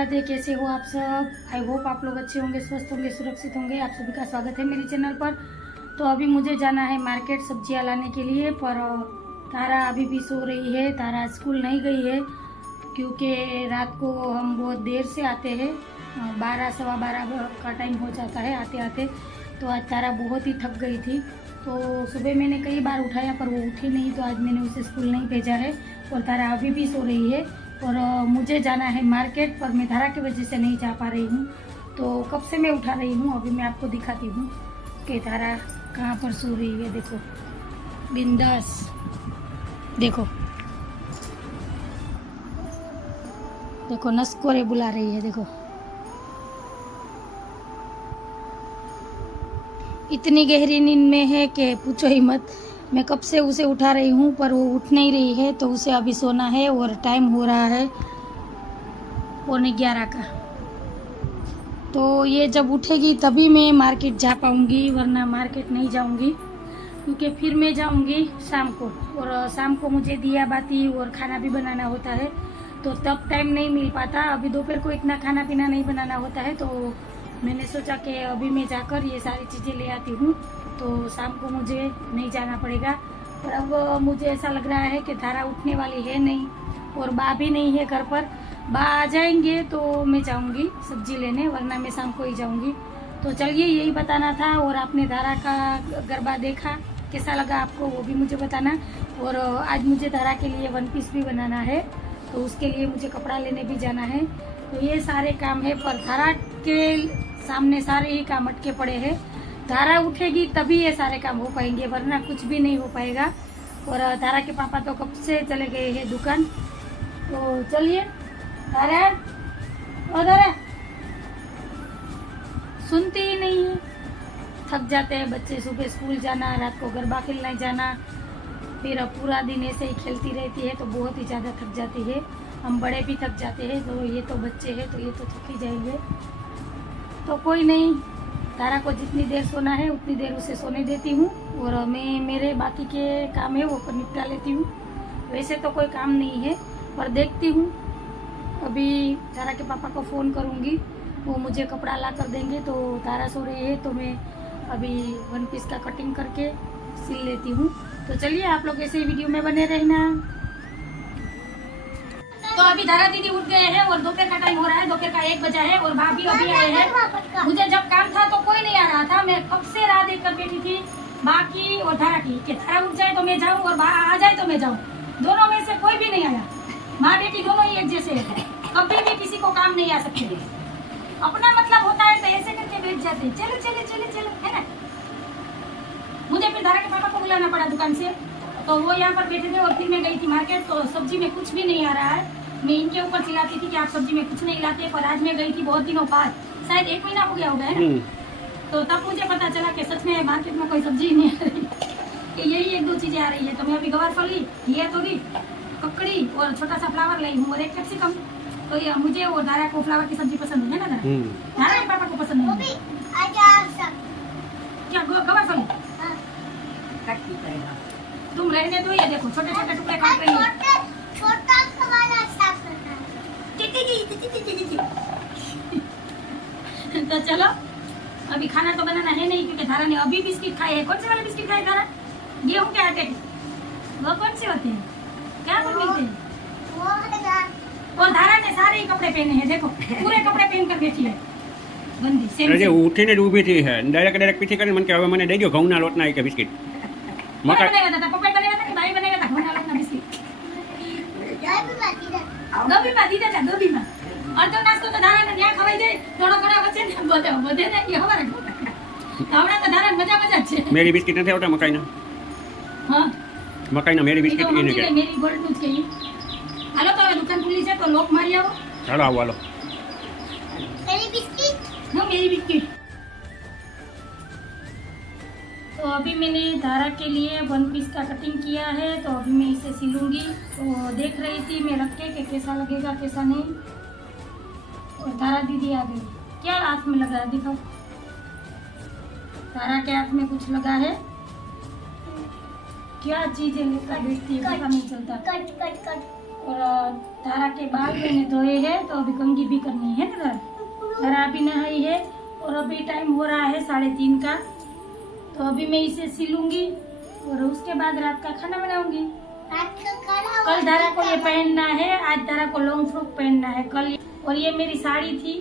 राधे। कैसे हो आप सब? आई होप आप लोग अच्छे होंगे, स्वस्थ होंगे, सुरक्षित होंगे। आप सभी का स्वागत है मेरे चैनल पर। तो अभी मुझे जाना है मार्केट सब्जियां लाने के लिए, पर तारा अभी भी सो रही है। तारा स्कूल नहीं गई है क्योंकि रात को हम बहुत देर से आते हैं, 12 सवा 12 का टाइम हो जाता है आते आते। तो आज तारा बहुत ही थक गई थी। तो सुबह मैंने कई बार उठाया पर वो उठी नहीं, तो आज मैंने उसे स्कूल नहीं भेजा है और तारा अभी भी सो रही है। और मुझे जाना है मार्केट, पर मैं तारा की वजह से नहीं जा पा रही हूँ। तो कब से मैं उठा रही हूँ, अभी मैं आपको दिखाती हूँ कि तारा कहाँ पर सो रही है। देखो बिंदास, देखो देखो नस्कोरे बुला रही है। देखो इतनी गहरी नींद में है कि पूछो ही मत। मैं कब से उसे उठा रही हूँ पर वो उठ नहीं रही है, तो उसे अभी सोना है और टाइम हो रहा है 11:15 का। तो ये जब उठेगी तभी मैं मार्केट जा पाऊँगी, वरना मार्केट नहीं जाऊँगी क्योंकि फिर मैं जाऊँगी शाम को, और शाम को मुझे दिया बाती और खाना भी बनाना होता है, तो तब टाइम नहीं मिल पाता। अभी दोपहर को इतना खाना पीना नहीं बनाना होता है, तो मैंने सोचा कि अभी मैं जाकर ये सारी चीज़ें ले आती हूँ, तो शाम को मुझे नहीं जाना पड़ेगा। पर अब मुझे ऐसा लग रहा है कि तारा उठने वाली है नहीं और बा भी नहीं है घर पर। बा आ जाएंगे तो मैं जाऊँगी सब्जी लेने, वरना मैं शाम को ही जाऊँगी। तो चलिए यही बताना था। और आपने तारा का गरबा देखा, कैसा लगा आपको वो भी मुझे बताना। और आज मुझे तारा के लिए 1 पीस भी बनाना है, तो उसके लिए मुझे कपड़ा लेने भी जाना है। तो ये सारे काम है, पर तारा के सामने सारे ही काम अटके पड़े हैं। तारा उठेगी तभी ये सारे काम हो पाएंगे, वरना कुछ भी नहीं हो पाएगा। और तारा के पापा तो कब से चले गए हैं दुकान। तो चलिए तारा, ओ तारा सुनती ही नहीं है। थक जाते हैं बच्चे, सुबह स्कूल जाना, रात को गरबा खेलने जाना, फिर पूरा दिन ऐसे ही खेलती रहती है, तो बहुत ही ज़्यादा थक जाती है। हम बड़े भी थक जाते हैं, तो ये तो बच्चे हैं तो ये तो थक ही जाएंगे। तो कोई नहीं, तारा को जितनी देर सोना है उतनी देर उसे सोने देती हूँ, और मैं मेरे बाकी के काम है वो निपटा लेती हूँ। वैसे तो कोई काम नहीं है, पर देखती हूँ। अभी तारा के पापा को फ़ोन करूँगी, वो मुझे कपड़ा ला कर देंगे। तो तारा सो रही है, तो मैं अभी 1 पीस का कटिंग करके सिल लेती हूँ। तो चलिए आप लोग ऐसे ही वीडियो में बने रहना। तो अभी तारा दीदी उठ गए हैं और दोपहर का टाइम हो रहा है, दोपहर का 1 बजा है और भाभी अभी आए हैं। मुझे जब काम था तो कोई नहीं आ रहा था, मैं कब से राह देख कर बैठी थी बाकी और तारा की कि तारा उठ जाए तो मैं जाऊँ और आ जाए तो मैं जाऊँ। दोनों में से कोई भी नहीं आया। माँ बेटी दोनों ही एक जैसे है, कभी भी किसी को काम नहीं आ सकते। अपना मतलब होता है तो ऐसे करके बैठ जाते, चलो चलो चलो चलो, है ना। मुझे फिर तारा के पापा को बुलाना पड़ा दुकान से, तो वो यहाँ पर बैठे थे और फिर मैं गई थी मार्केट। तो सब्जी में कुछ भी नहीं आ रहा है। मैं इनके ऊपर चिल्लाती थी कि आप सब्जी में कुछ नहीं लाते, पर आज मैं गई थी बहुत दिनों बाद, शायद 1 महीना हो गया होगा, है ना। तो तब मुझे पता चला कि सच में मार्केट में कोई सब्जी नहीं आ रही, कि यही 1-2 चीजें आ रही है। तो मैं अभी गवार फली, घिया तोरी, ककड़ी और छोटा सा फ्लावर लाई हूँ और 1 कैप्सिकम। तो ये मुझे और दारा को फ्लावर की सब्जी पसंद है ना। दारा के पापा को पसंद नहीं है। क्या गवार फली तुम रहने दो। ये देखो छोटे छोटे टुकड़े काट रही है। तो चलो अभी खाना तो बनाना है नहीं, क्योंकि धारा ने अभी बिस्किट खाए हैं। कौन से वाले बिस्किट खाए धारा? गेहूं के आटे के। वो कौन से होते हैं, क्या पर मिलते हैं? और धारा ने सारे ही कपड़े पहने हैं, देखो पूरे कपड़े पहन कर बैठी है गंदी सेम। अरे उठीने જ ઊભી થઈ છે, ડાયરેક્ટ પીછી કરીને મને કે હવે મને દઈ દો ઘઉંના લોટના એક બિસ્કિટ. મકા બનાવ્યા હતા, પપ્પાએ બનાવ્યા હતા કે ભાઈ બનાવ્યા હતા ઘઉંના લોટના બિસ્કિટ? ગબીમાં દીધા હતા, ગબીમાં. અડધો નાસ્તો તો ધારાને ત્યાં ખવાઈ જાય, થોડો ઘણા વચ્ચે બધે ને એ હવારે હમણાં તો ધારા મજા જ છે. મેરી બિસ્કિટ નથી આવતા મકાઈના? હા મકાઈના મેરી બિસ્કિટ એને કે મેરી ગોલ્ડનું જ કહીએ. હાલો તો હવે દુકાન ખુલ્લી છે તો લોક મારી આવો. ચાલો આવો હાલો. मेरी बिस्किट, नो मेरी बिस्किट। तो अभी मैंने धारा के लिए 1 पीस का कटिंग किया है, तो अभी मैं इसे सिलूंगी। तो देख रही थी मैं रख के कि कैसा लगेगा कैसा नहीं। और धारा दीदी आ गई। क्या हाथ में लगा है दिखाओ। तारा के हाथ में कुछ लगा है, क्या चीजें लेकर बैठती है पता नहीं चलता। और धारा के बाल मैंने धोए हैं, तो अभी कंघी भी करनी है ना। धारा अभी नहाई है और अभी टाइम हो रहा है 3:30 का। तो अभी मैं इसे सिलूंगी और उसके बाद रात का खाना बनाऊंगी। कल धारा को ये पहनना है, आज धारा को लॉन्ग फ्रॉक पहनना है कल। और ये मेरी साड़ी थी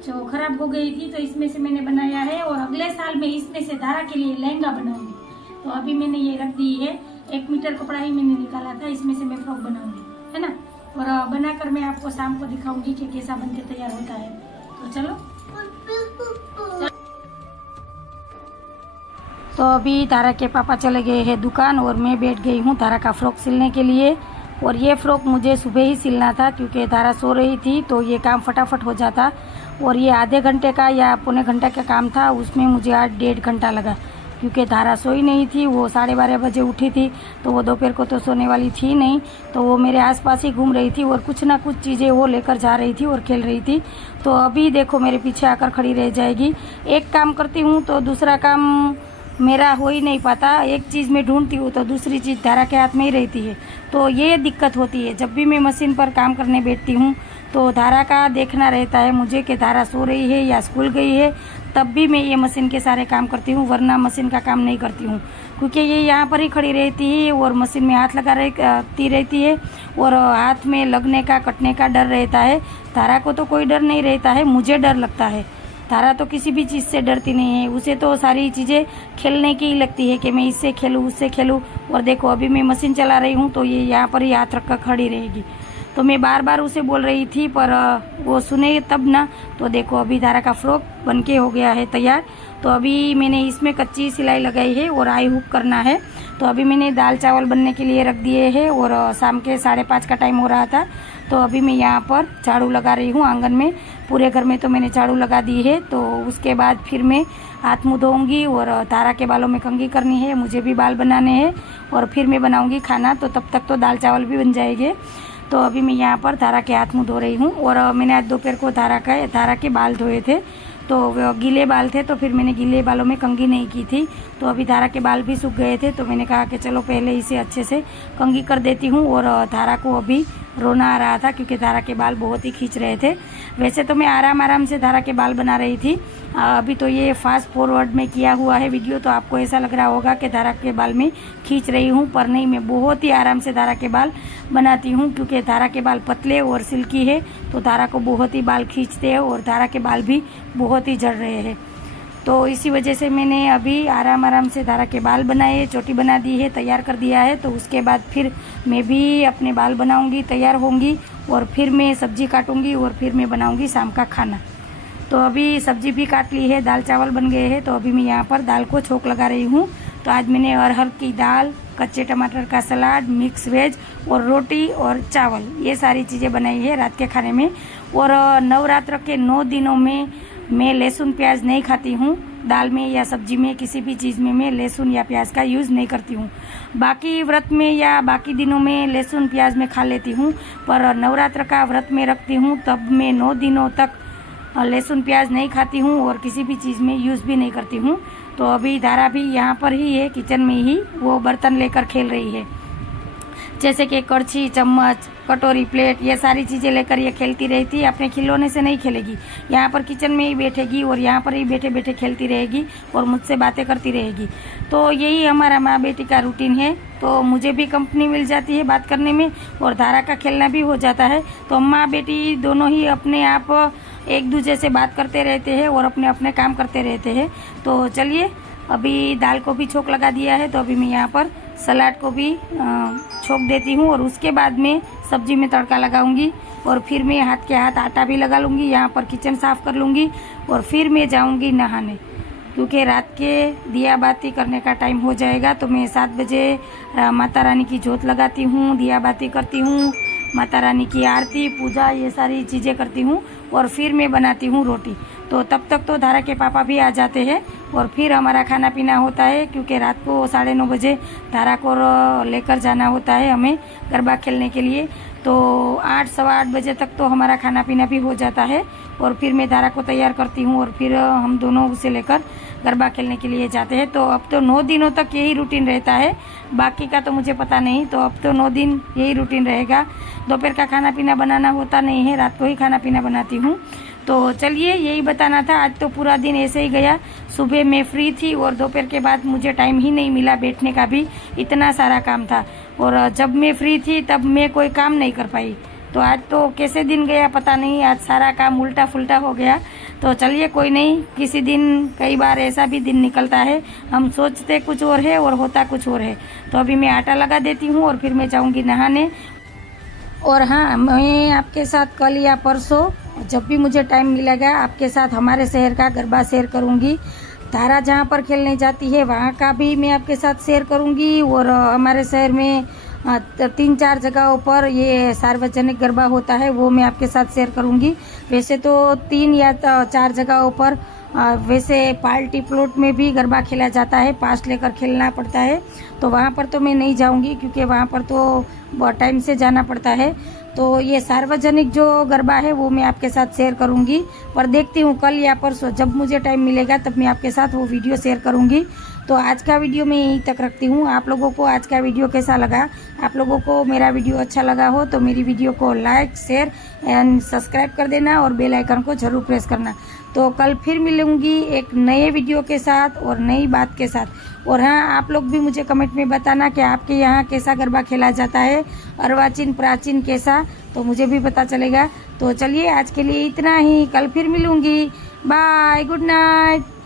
जो खराब हो गई थी, तो इसमें से मैंने बनाया है और अगले साल मैं इसमें से धारा के लिए लहंगा बनाऊंगी। तो अभी मैंने ये रख दी है, 1 मीटर कपड़ा ही मैंने निकाला था, इसमें से मैं फ्रॉक बनाऊंगी, है ना। और बनाकर मैं आपको शाम को दिखाऊंगी कि कैसा बन के तैयार होता है। तो चलो। तो अभी तारा के पापा चले गए हैं दुकान और मैं बैठ गई हूँ तारा का फ्रॉक सिलने के लिए। और ये फ्रॉक मुझे सुबह ही सिलना था क्योंकि तारा सो रही थी, तो ये काम फटाफट हो जाता। और ये आधे घंटे का या पौने घंटे का काम था, उसमें मुझे आज 1.5 घंटा लगा क्योंकि तारा सोई नहीं थी। वो 12:30 बजे उठी थी, तो वो दोपहर को तो सोने वाली थी नहीं, तो वो मेरे आसपास ही घूम रही थी और कुछ ना कुछ चीज़ें वो लेकर जा रही थी और खेल रही थी। तो अभी देखो मेरे पीछे आकर खड़ी रह जाएगी। एक काम करती हूँ तो दूसरा काम मेरा हो ही नहीं पाता, एक चीज़ मैं ढूंढती हूँ तो दूसरी चीज़ धारा के हाथ में ही रहती है। तो ये दिक्कत होती है जब भी मैं मशीन पर काम करने बैठती हूँ, तो धारा का देखना रहता है मुझे कि धारा सो रही है या स्कूल गई है, तब भी मैं ये मशीन के सारे काम करती हूँ, वरना मशीन का काम नहीं करती हूँ क्योंकि ये यहाँ पर ही खड़ी रहती है और मशीन में हाथ लगाती रहती है और हाथ में लगने का कटने का डर रहता है। धारा को तो कोई डर नहीं रहता है, मुझे डर लगता है। तारा तो किसी भी चीज़ से डरती नहीं है, उसे तो सारी चीज़ें खेलने की ही लगती है कि मैं इससे खेलूँ उससे खेलूँ। और देखो अभी मैं मशीन चला रही हूँ तो ये यहाँ पर ही हाथ रख कर खड़ी रहेगी। तो मैं बार बार उसे बोल रही थी पर वो सुने तब ना। तो देखो अभी तारा का फ्रॉक बनके हो गया है तैयार। तो अभी मैंने इसमें कच्ची सिलाई लगाई है और आई हुक करना है। तो अभी मैंने दाल चावल बनने के लिए रख दिए हैं और शाम के 5:30 का टाइम हो रहा था। तो अभी मैं यहाँ पर झाड़ू लगा रही हूँ आंगन में, पूरे घर में तो मैंने झाड़ू लगा दी है। तो उसके बाद फिर मैं हाथ मुँह धोऊंगी और तारा के बालों में कंघी करनी है, मुझे भी बाल बनाने हैं और फिर मैं बनाऊंगी खाना। तो तब तक तो दाल चावल भी बन जाएंगे। तो अभी मैं यहाँ पर तारा के हाथ मुँह धो रही हूँ और मैंने आज दोपहर को तारा के बाल धोए थे, तो वो गीले बाल थे, तो फिर मैंने गीले बालों में कंघी नहीं की थी। तो अभी तारा के बाल भी सूख गए थे, तो मैंने कहा कि चलो पहले इसे अच्छे से कंघी कर देती हूँ। और तारा को अभी रोना आ रहा था क्योंकि तारा के बाल बहुत ही खींच रहे थे। वैसे तो मैं आराम से तारा के बाल बना रही थी, अभी तो ये फास्ट फॉरवर्ड में किया हुआ है वीडियो, तो आपको ऐसा लग रहा होगा कि तारा के बाल में खींच रही हूँ, पर नहीं, मैं बहुत ही आराम से तारा के बाल बनाती हूँ क्योंकि तारा के बाल पतले और सिल्की है, तो तारा को बहुत ही बाल खींचते हैं और तारा के बाल भी बहुत ही झड़ रहे हैं। तो इसी वजह से मैंने अभी आराम से तारा के बाल बनाए, चोटी बना दी है, तैयार कर दिया है। तो उसके बाद फिर मैं भी अपने बाल बनाऊंगी, तैयार होंगी और फिर मैं सब्जी काटूंगी और फिर मैं बनाऊंगी शाम का खाना। तो अभी सब्जी भी काट ली है, दाल चावल बन गए हैं। तो अभी मैं यहाँ पर दाल को छोंक लगा रही हूँ। तो आज मैंने अरहर की दाल, कच्चे टमाटर का सलाद, मिक्स वेज और रोटी और चावल, ये सारी चीज़ें बनाई है रात के खाने में। और नवरात्र के 9 दिनों में मैं लहसुन प्याज नहीं खाती हूँ, दाल में या सब्जी में किसी भी चीज़ में मैं लहसुन या प्याज का यूज़ नहीं करती हूँ। बाकी व्रत में या बाकी दिनों में लहसुन प्याज में खा लेती हूँ, पर नवरात्र का व्रत में रखती हूँ तब मैं 9 दिनों तक लहसुन प्याज नहीं खाती हूँ और किसी भी चीज़ में यूज़ भी नहीं करती हूँ। तो अभी धारा भी यहाँ पर ही है, किचन में ही वो बर्तन लेकर खेल रही है, जैसे कि कड़छी, चम्मच, कटोरी, प्लेट, ये सारी चीज़ें लेकर ये खेलती रहती है। अपने खिलौने से नहीं खेलेगी, यहाँ पर किचन में ही बैठेगी और यहाँ पर ही बैठे बैठे खेलती रहेगी और मुझसे बातें करती रहेगी। तो यही हमारा माँ बेटी का रूटीन है। तो मुझे भी कंपनी मिल जाती है बात करने में और धारा का खेलना भी हो जाता है। तो माँ बेटी दोनों ही अपने आप एक दूसरे से बात करते रहते हैं और अपने अपने काम करते रहते हैं। तो चलिए, अभी दाल को भी छोंक लगा दिया है, तो अभी मैं यहाँ पर सलाद को भी छोंक देती हूँ और उसके बाद में सब्जी में तड़का लगाऊंगी और फिर मैं हाथ के हाथ आटा भी लगा लूँगी, यहाँ पर किचन साफ़ कर लूँगी और फिर मैं जाऊँगी नहाने क्योंकि रात के दिया बाती करने का टाइम हो जाएगा। तो मैं 7 बजे माता रानी की जोत लगाती हूँ, दिया बाती करती हूँ, माता रानी की आरती, पूजा, ये सारी चीज़ें करती हूँ और फिर मैं बनाती हूँ रोटी। तो तब तक तो धारा के पापा भी आ जाते हैं और फिर हमारा खाना पीना होता है क्योंकि रात को 9:30 बजे धारा को लेकर जाना होता है हमें गरबा खेलने के लिए। तो 8 सवा 8 बजे तक तो हमारा खाना पीना भी हो जाता है और फिर मैं दारा को तैयार करती हूँ और फिर हम दोनों उसे लेकर गरबा खेलने के लिए जाते हैं। तो अब तो 9 दिनों तक यही रूटीन रहता है, बाकी का तो मुझे पता नहीं। तो अब तो 9 दिन यही रूटीन रहेगा। दोपहर का खाना पीना बनाना होता नहीं है, रात को ही खाना पीना बनाती हूँ। तो चलिए यही बताना था। आज तो पूरा दिन ऐसे ही गया। सुबह मैं फ्री थी और दोपहर के बाद मुझे टाइम ही नहीं मिला बैठने का भी, इतना सारा काम था। और जब मैं फ्री थी तब मैं कोई काम नहीं कर पाई। तो आज तो कैसे दिन गया पता नहीं, आज सारा काम उल्टा फुल्टा हो गया। तो चलिए कोई नहीं, किसी दिन कई बार ऐसा भी दिन निकलता है, हम सोचते कुछ और है और होता कुछ और है। तो अभी मैं आटा लगा देती हूँ और फिर मैं जाऊँगी नहाने। और हाँ, मैं आपके साथ कल या परसों जब भी मुझे टाइम मिलेगा आपके साथ हमारे शहर का गरबा शेयर करूँगी। तारा जहाँ पर खेलने जाती है वहाँ का भी मैं आपके साथ शेयर करूँगी। और हमारे शहर में 3-4 जगहों पर ये सार्वजनिक गरबा होता है, वो मैं आपके साथ शेयर करूँगी। वैसे तो 3 या 4 जगहों पर वैसे पार्टी प्लॉट में भी गरबा खेला जाता है, पास लेकर खेलना पड़ता है। तो वहाँ पर तो मैं नहीं जाऊँगी क्योंकि वहाँ पर तो बहुत टाइम से जाना पड़ता है। तो ये सार्वजनिक जो गरबा है वो मैं आपके साथ शेयर करूँगी, पर देखती हूँ कल या परसों जब मुझे टाइम मिलेगा तब मैं आपके साथ वो वीडियो शेयर करूँगी। तो आज का वीडियो मैं यहीं तक रखती हूँ। आप लोगों को आज का वीडियो कैसा लगा? आप लोगों को मेरा वीडियो अच्छा लगा हो तो मेरी वीडियो को लाइक, शेयर एंड सब्सक्राइब कर देना और बेल आइकन को ज़रूर प्रेस करना। तो कल फिर मिलूँगी एक नए वीडियो के साथ और नई बात के साथ। और हाँ, आप लोग भी मुझे कमेंट में बताना कि आपके यहाँ कैसा गरबा खेला जाता है, अर्वाचीन प्राचीन कैसा, तो मुझे भी पता चलेगा। तो चलिए आज के लिए इतना ही, कल फिर मिलूँगी। Bye, good night.